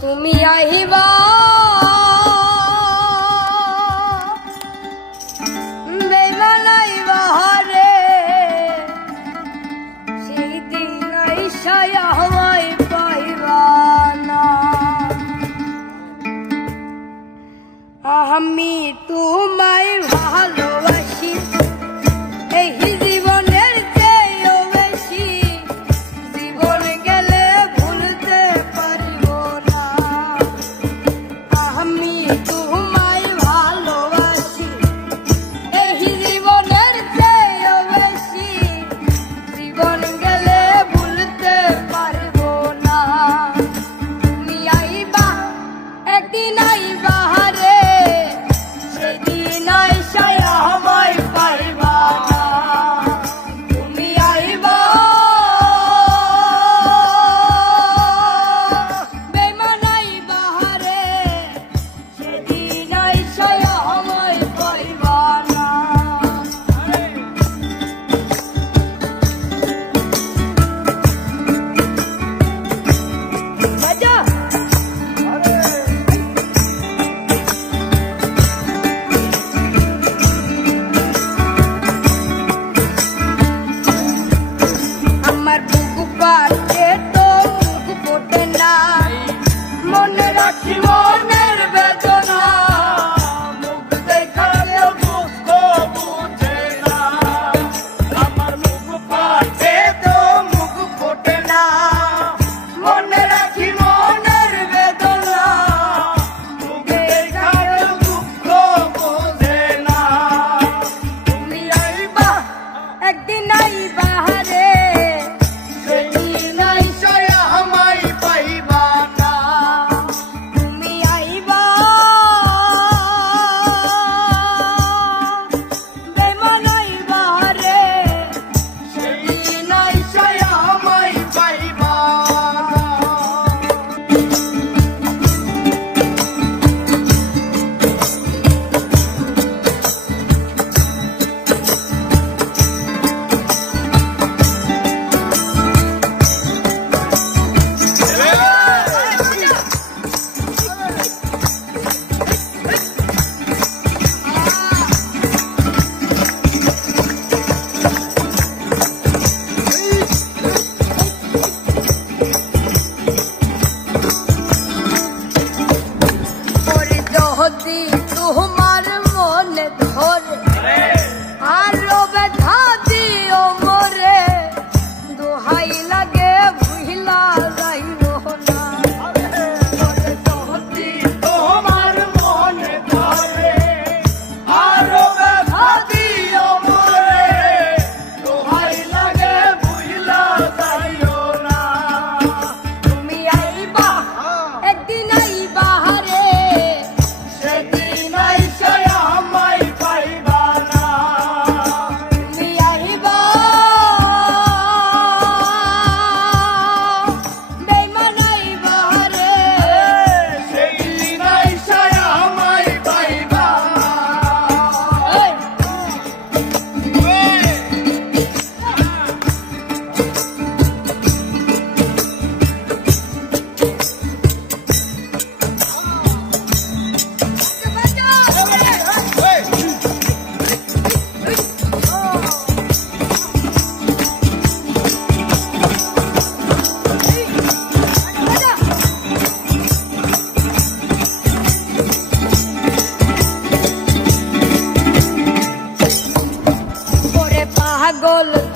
তুমি আহিবা বেমানাইবা রে সেই দিন আইসায় আমায় পাইবা না। আমি তোমায় ভালোবাসি এই জীবনের চেয়েও বেশি, জীবন গেলে ভুলতে পারব না। আমি তোমায় ভালোবাসি এই জীবনের চেয়েও বেশি, জীবন গেলে ভুলতে পারব না। তুমি আইবা একদিন আইবা রে সেদিন আইসায় আমায় পাইবা না। তুমি আইবা বেমান আইবা রে সেদিন আইসায় আমায় পাইবা না। বাজা আমার বুকু পাতে তো মুখ ফোটে না, মনে রাখি মনের বেদনা, মুখ দেখালে দুঃখ বুঝে না। আমার মুখ পাতে তো মুখ ফোটে না, মনে রাখি মনের বেদনা, মুখ দেখালে দুঃখ বুঝে না। তুমি আইবা একদিন আইবা রে সেদিন আইসায় আমায় পাইবা না। তুমি আইবা বেমান আইবা রে সেদিন আইসায় আমায় পাইবা না। পাগল